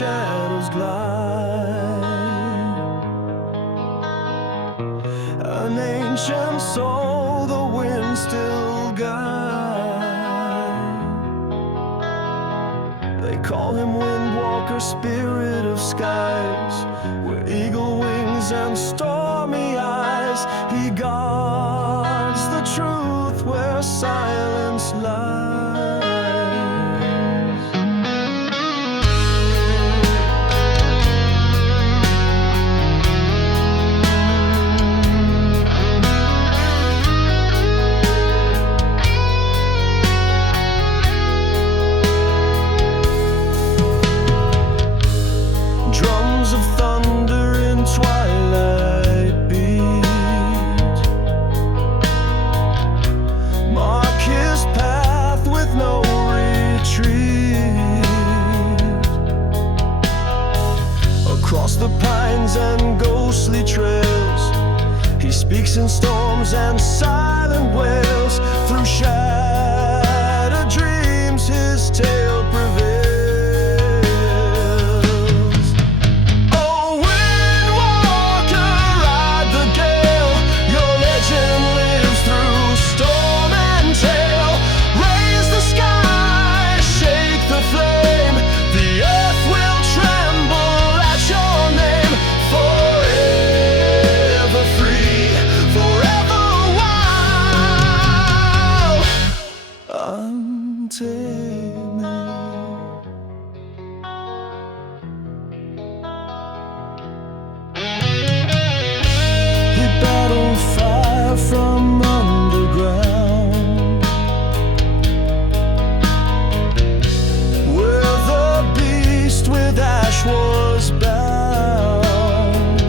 shadows glide. An ancient soul the wind still guides. They call him Windwalker, spirit of skies. With eagle wings and stormy eyes, he guards the truth where silence lies. Drums of thunder in twilight beat, mark his path with no retreat. Across the pines and ghostly trails, he speaks in storms and silent wails. Through shattered dreams his tale prevails. He battled fire from underground, where the beast with ash was bound.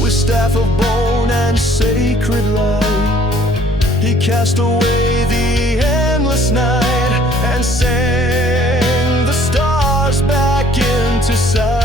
With staff of bone and sacred light, he cast away the endless night and sang the stars back into sight.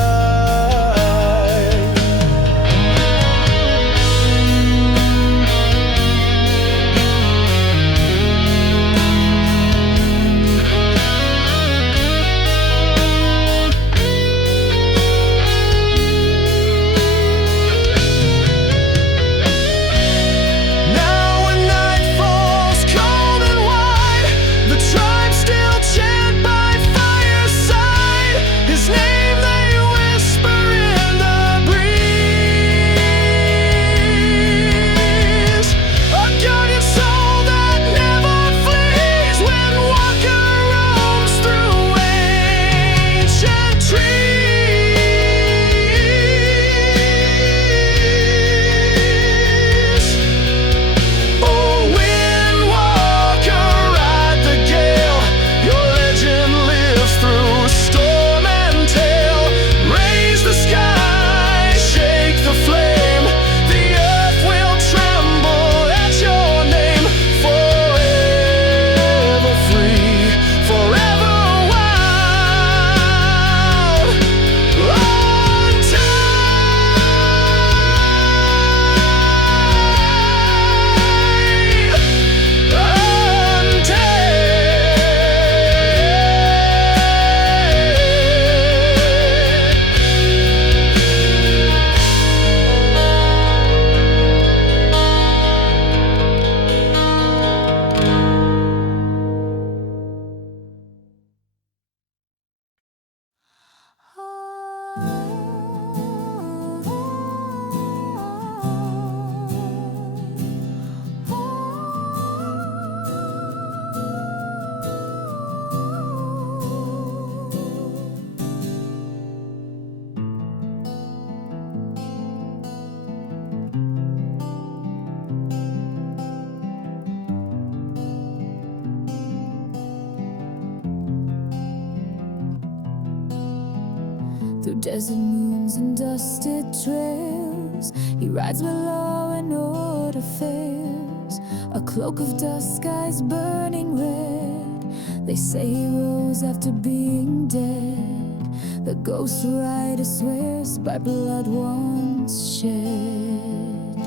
Through desert moons and dusted trails, he rides where law and order fails. A cloak of dust, skies burning red. They say he rose after being dead. The ghost rider swears by blood once shed.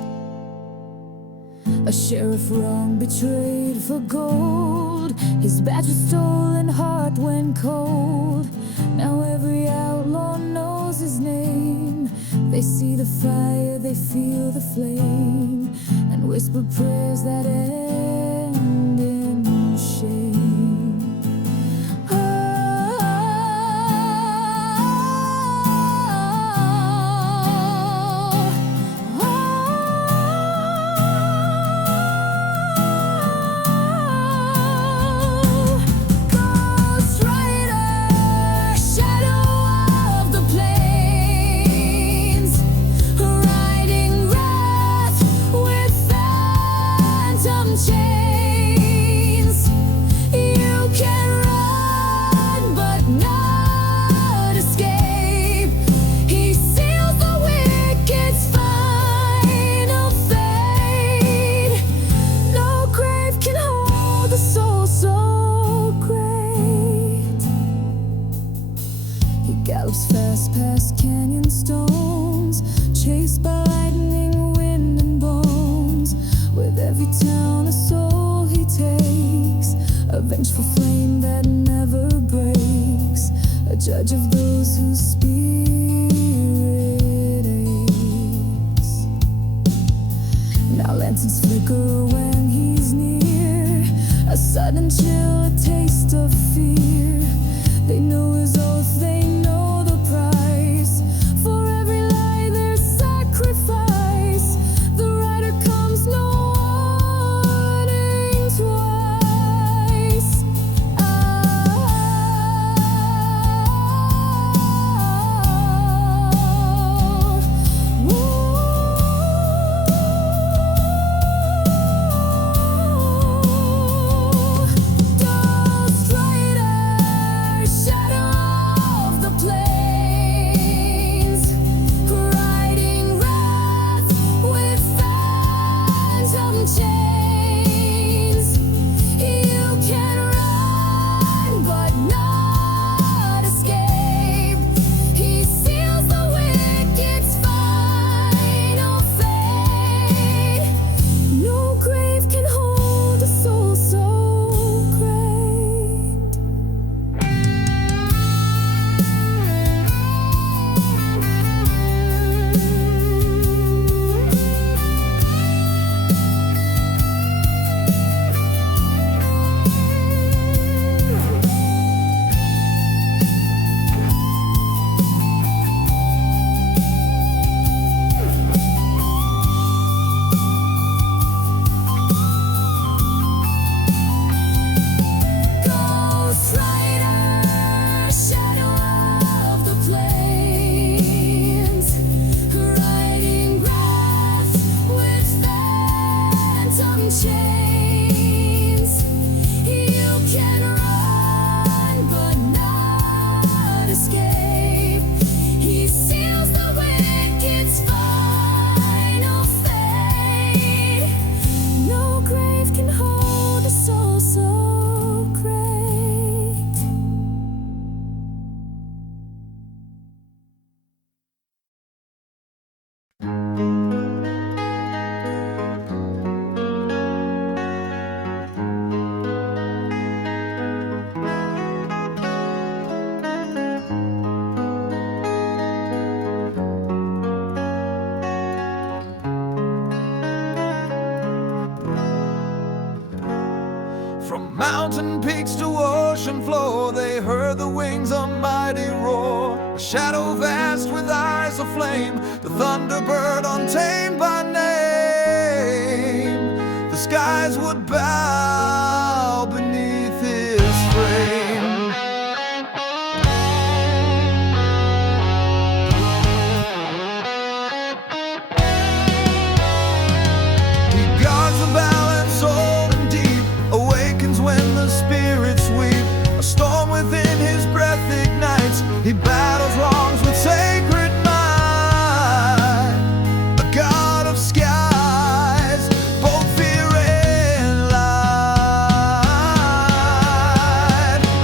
A sheriff wrong betrayed for gold, His badge was stolen, heart went cold. Now every outlaw knows his name. They see the fire, they feel the flame, and whisper prayers that end in shame. Gallops fast past canyon stones, chased by lightning, wind, and bones. With every town a soul he takes, a vengeful flame that never breaks, a judge of those whose spirit aches. Now lanterns flicker when he's near, a sudden chill, a taste of fear. They know his oath, they know the price. For every lie there's sacrifice. The rider comes, no warning twice. Ghost Rider, shadow of the plains, riding wrath with phantom chains. You can run but not escape. He seals the wicked's final fate. No grave can hold a soul so great. Ghost Rider, shadow of the plains, riding wrath with phantom chains. You can run but not escape. He seals the wicked's final fate. No grave can hold a soul so great. From mountain peaks to ocean floor, they heard the wings a mighty roar. A shadow vast with eyes of flame, the Thunderbird untamed by name. The skies would bow beneath his frame. He guards the balance, soul and deep, awakens when the spirits weep. A storm within his breath ignites. He battles wrongs with sacred might. A god of skies, both fear and light.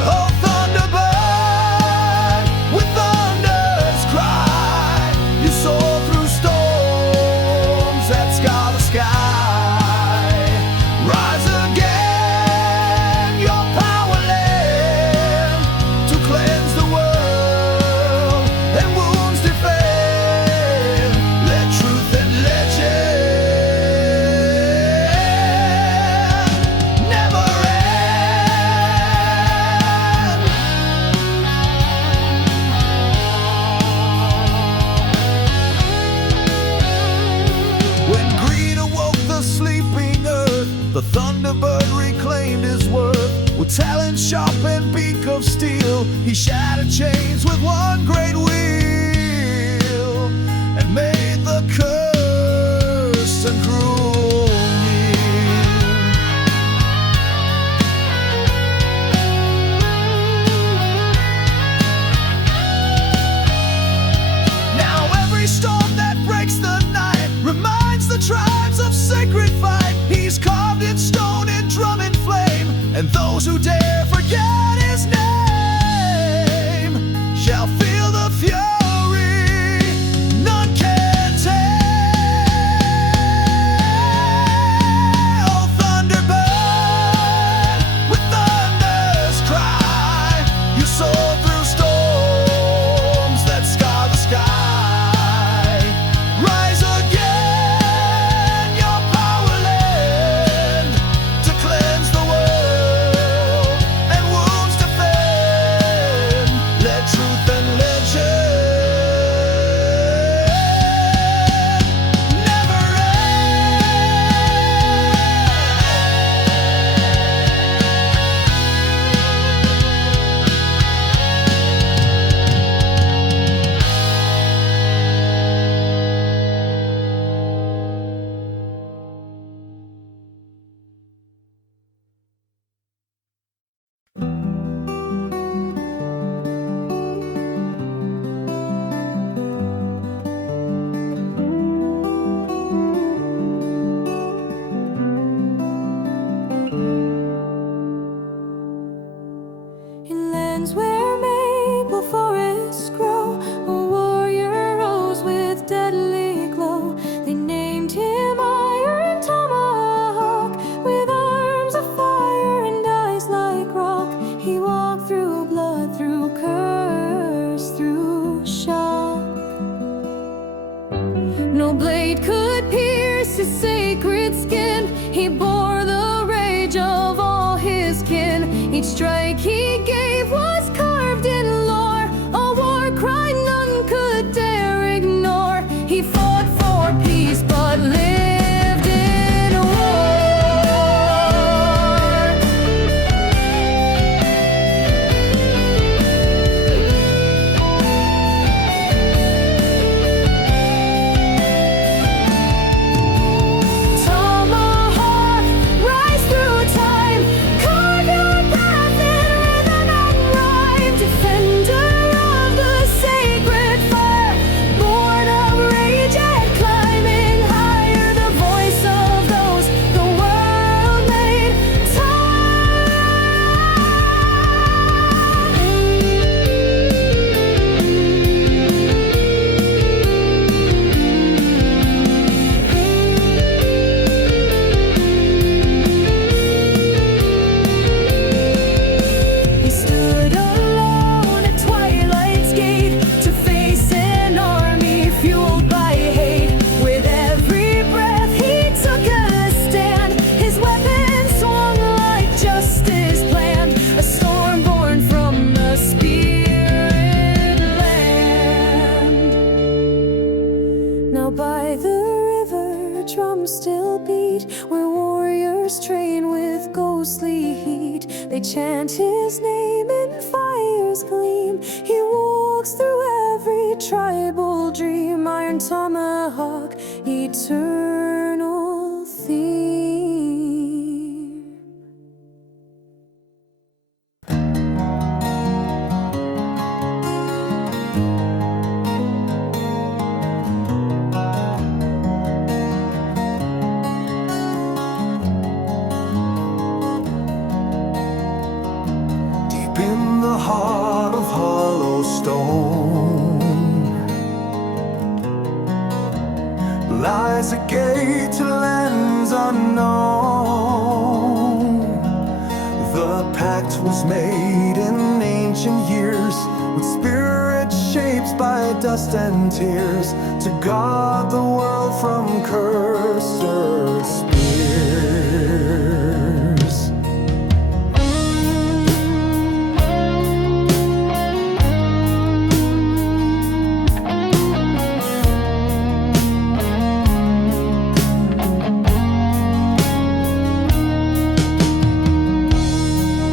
Oh, Thunderbird, with thunder's cry, you soar through storms that scar the sky. Rise again, your with talent sharp and beak of steel. He shattered chains with one great wheel and made the cursed and cruel yield. Now every storm that breaks the night reminds the tribes of sacred fight. He's carved in stone and drum and flame, and those who dare forget his name shall feel the fury none can tell. Thunderbird, with thunder's cry, you soar through storms that scar the sky. Rise again, your power lend to cleanse the world and wounds defend. Let truth and legend never In lands where maple forests grow, a warrior rose with deadly glow. They named him Iron Tomahawk, with arms of fire and eyes like rock. He walked through blood, through curse, through shock. No blade could pierce his sacred skin. He bore the rage of all his kin. Each strike he gave was carved in lore, a war cry none could dare ignore. He fought for peace but lived in a war. Tomahawk, rise through time, carve your path in rhythm and rhyme. Defender of the sacred fire, born of rage and climbing higher. The voice of those the world made He stood alone at twilight's gate to face an army fueled by hate. With every breath he took a stand, his weapon swung like justice planned, a storm born from the spirit land. Now by the river drums still beat, where warriors train with ghostly heat. They chant his name in fire's gleam. He walks through every tribal dream. Iron Tomahawk, eternal theme. Deep in the heart of hollow stone lies a gate to lands unknown. The pact was made in ancient years, with spirit shaped by dust and tears, to guard the world from cursed spears.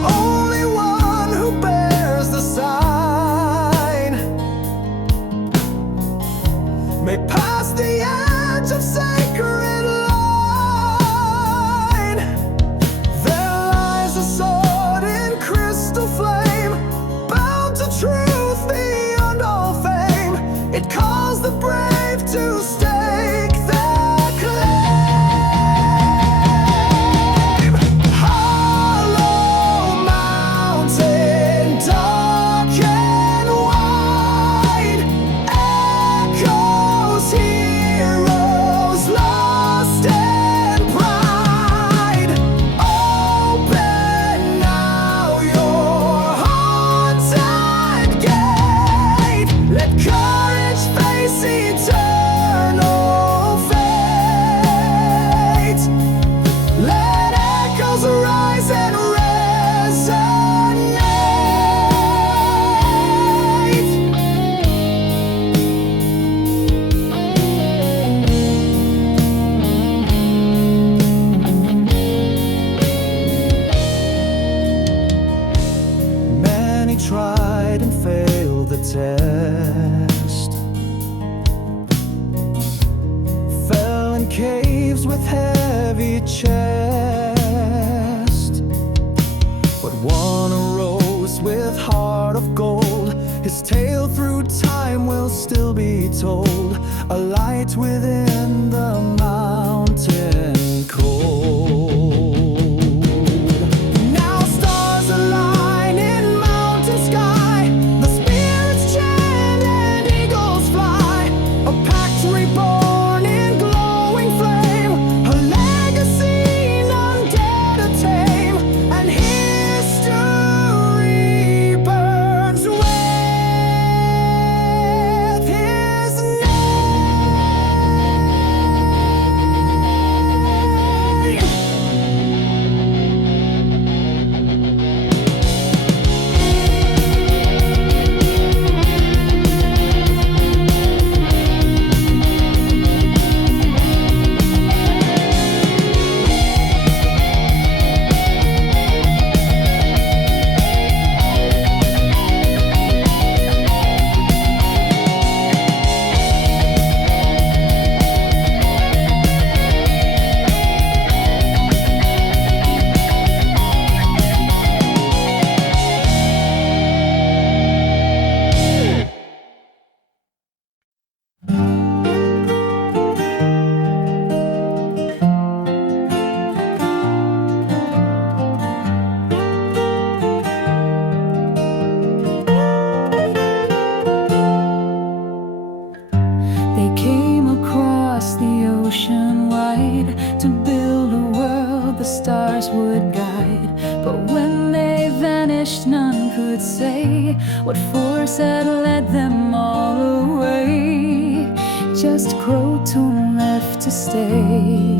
Oh, but one arose with heart of gold. His tale through time will still be told, a light within the mountain cold. Now stars align in mountain sky, the spirits chant and eagles fly, a pact reborn in glowing flame, a legacy none dare to tame, and history burns with his name. They came across the ocean wide to build a world the stars would guide. But when they vanished, none could say what force had led them all away. Just Croton left to stay.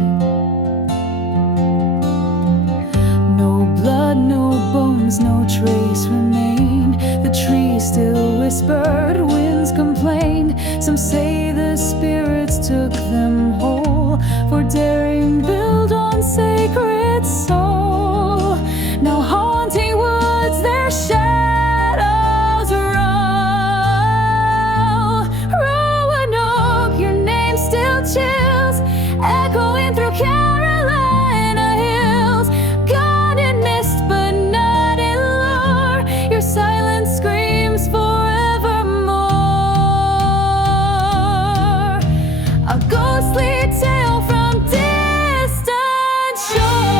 No blood, no bones, no trace remained. The trees still whispered, winds complained. Some say the spirits took them whole for daring build on sacred soul. Now haunting woods their shadows roll. Roanoke, your name still chills, echoing through Carolina hills. Gone in mist but not in lore, your silence screams forevermore. A ghostly tale from distant shore.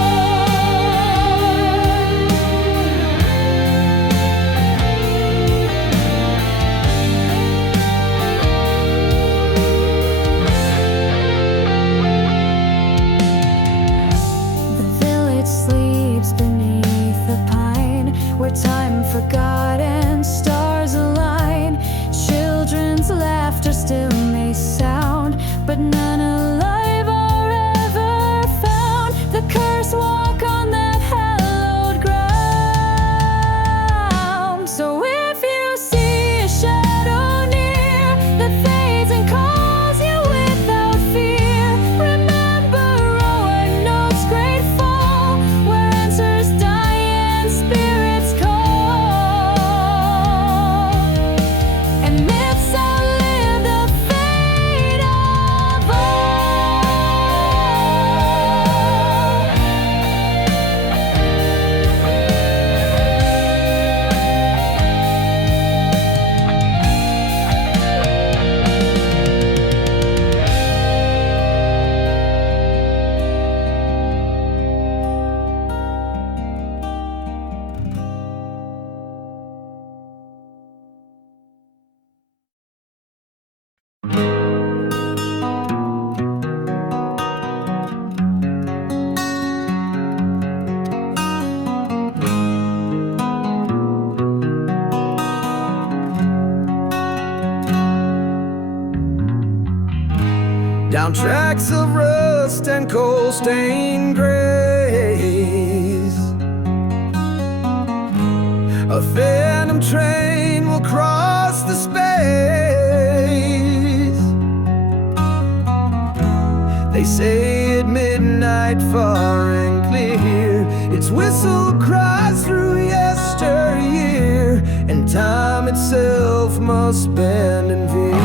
The village sleeps beneath the pine, where time forgot and stars align. Children's laughter still may sound, but none alive are ever found. The curse walk on that hallowed ground. So if you see a shadow near that fades and calls you without fear, remember Roanoke's great fall, where answers die and spirits call, and myths outlive the fate of down tracks of rust and coal-stained grays. A phantom train will cross the space. They say at midnight, far and clear, its whistle cries through yesteryear, and time itself must bend and veer.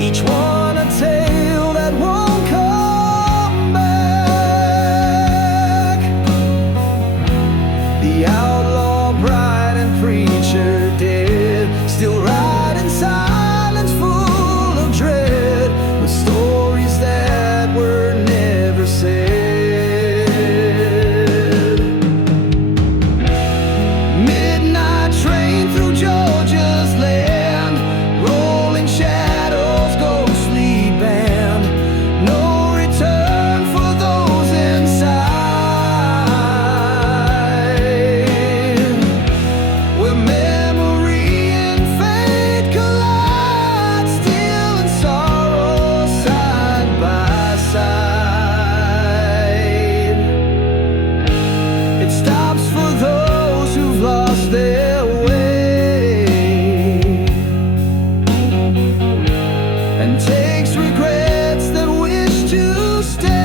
each one a tale that won't come back. The outlaw bride and preacher dead, still ride in silence full of dread, with stories that were never said. Midnight train through Georgia's land, rolling shadows, ghostly band. No return for those inside, where memory and fate collide, still in sorrow side by side. It stops for those who've lost their way, and takes regrets that wish to stay.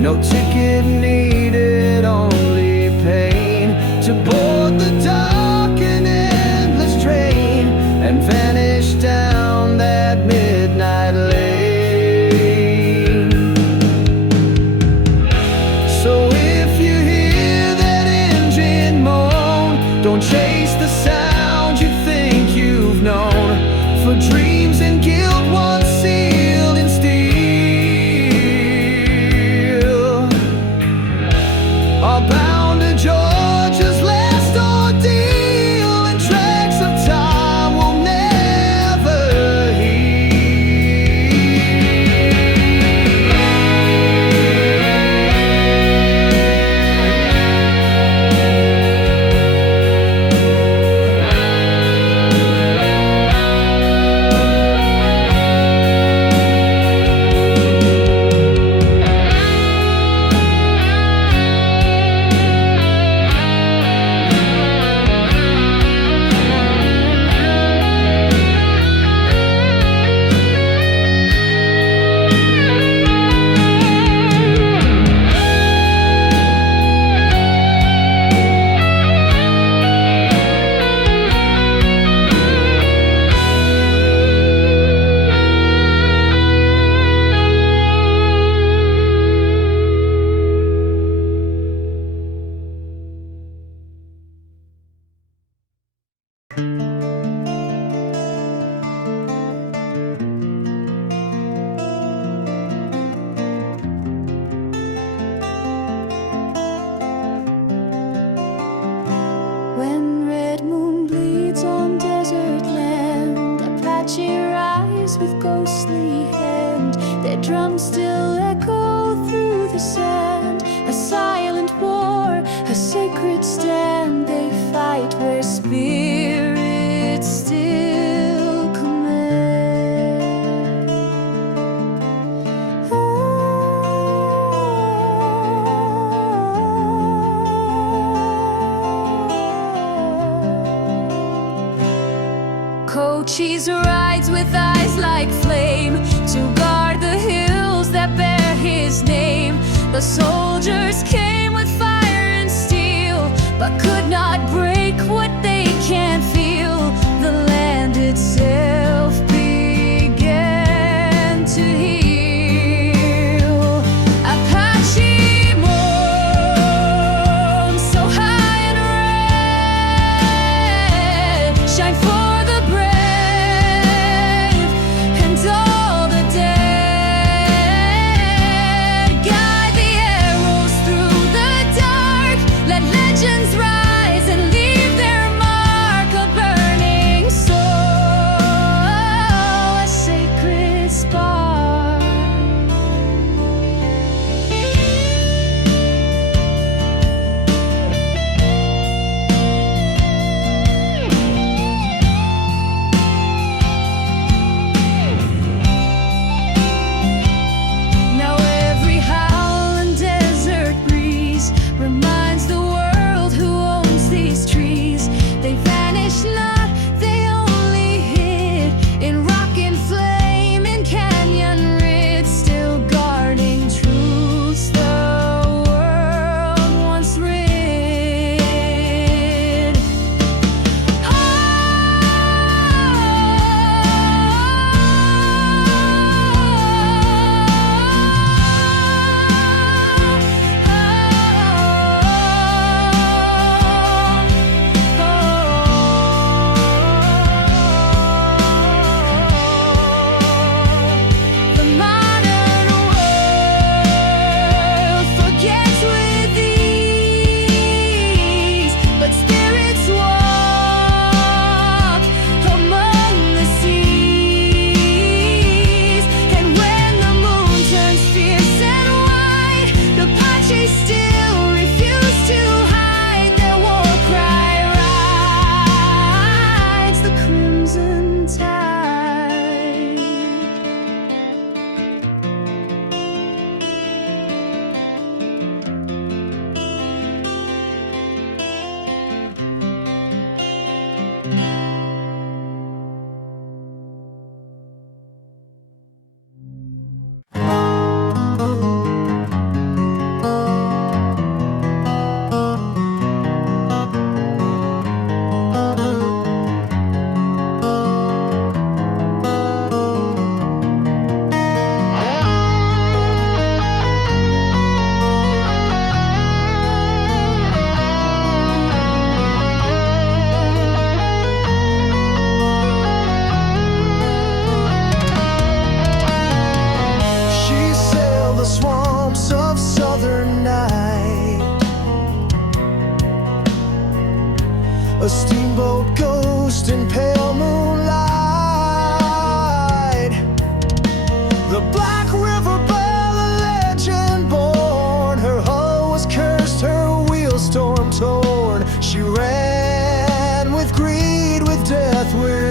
No ticket needed, only pain, to board the dark and endless train and vanish down that midnight lane. So if you hear that engine moan, don't chase the sound you think you've known, for dreams and guilt once sealed in steel are bound to Georgia's last ordeal, and tracks of time will never When red moon bleeds on desert land, Apache rise with ghostly hand. Their drums still echo through the sand, a silent war, a sacred stand. They fight where spirits still command. Cochise rides with eyes like flame to guard the hills that bear his name. The soldiers came with fire and steel, but could not break what they can't feel. The land itself began to heal. Apache mourn so high and red, shine for the brave and all the dead. Guide the arrows through the dark, let legends rise and leave their mark.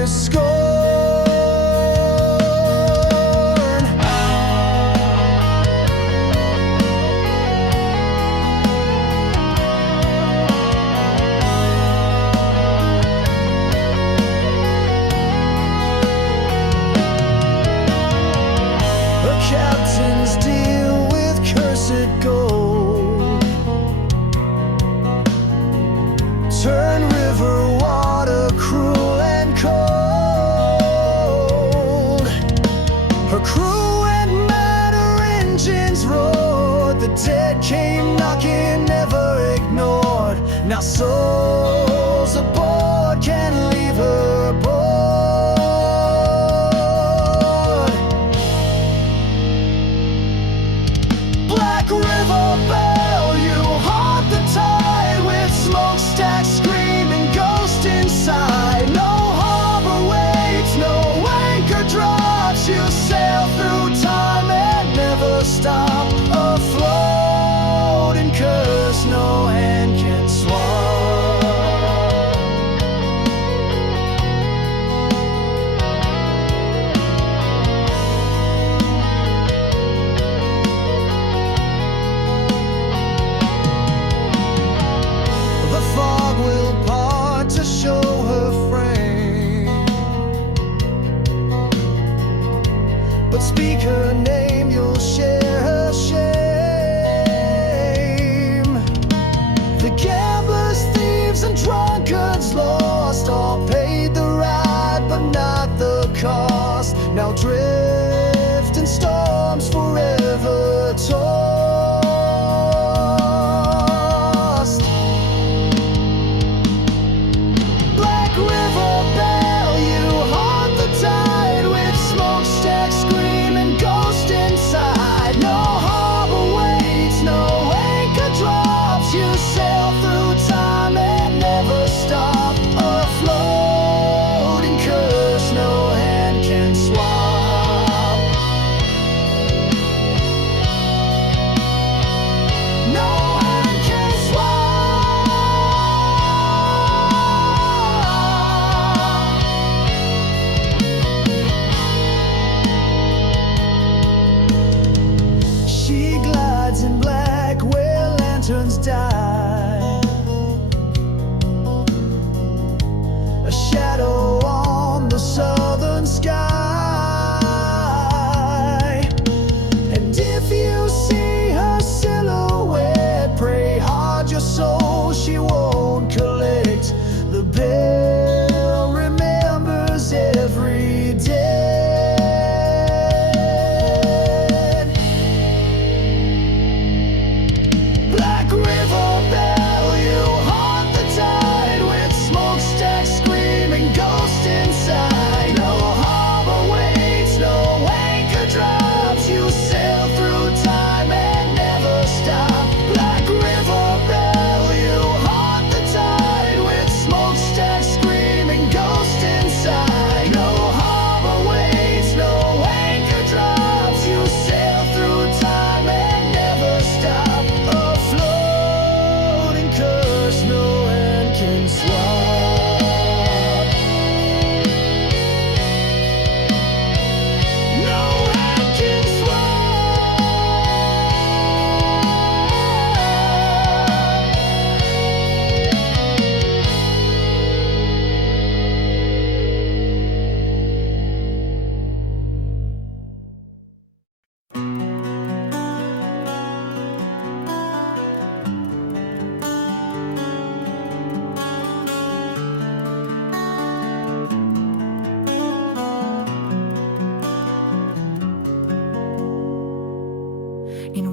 with scorn. Captains deal with cursed gold, turn river water cruel and cold. Her crew and matter engines roared, the dead came knocking, never ignored. Now souls aboard can leave her aboard. River bell, you haunt the tide with smokestacks screaming, ghost inside. No harbor waits, no anchor drops. You sail through time and never stop. Afloat and curse, no hand can swap. Fog will part to show her frame, but speak her name, you'll share her shame. The gamblers, thieves, and drunkards lost all paid the ride, but not the cost. Now drift in storms forever tossed. Die, a shadow on the southern sky. And if you see her silhouette, pray hard your soul she won't collect. The bell remembers every day.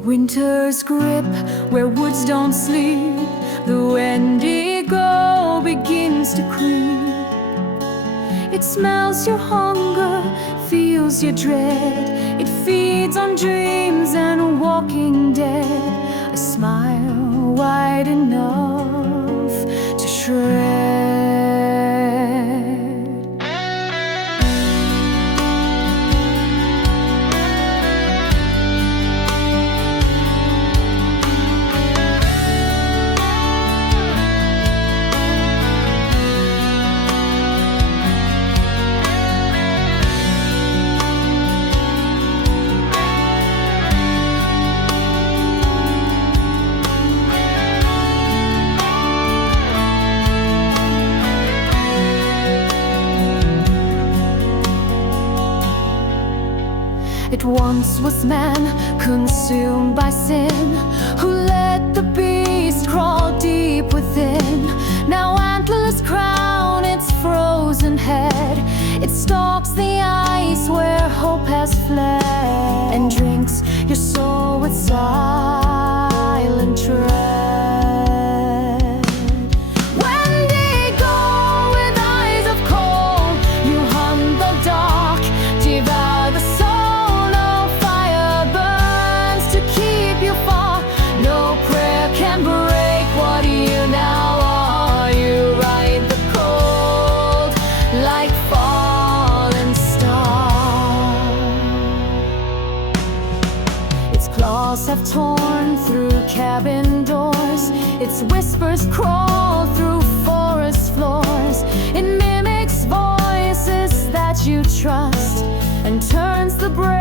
Winter's grip, where woods don't sleep, the Wendigo begins to creep. It smells your hunger, feels your dread. It feeds on dreams and a walking dead. A smile wide enough to shred. It once was man, consumed by sin, who let the beast crawl deep within. Now antlers crown its frozen head. It stalks the ice where hope has fled, and drinks your soul with silent tread. Wendigo with eyes of coal, you hunt the dark, devour the soul. No fire burns to keep you far. No prayer can break what you now are. You ride the cold like fallen star. Its claws have torn through cabin doors. Its whispers crawl through forest floors. It mimics voices that you trust and turns the brave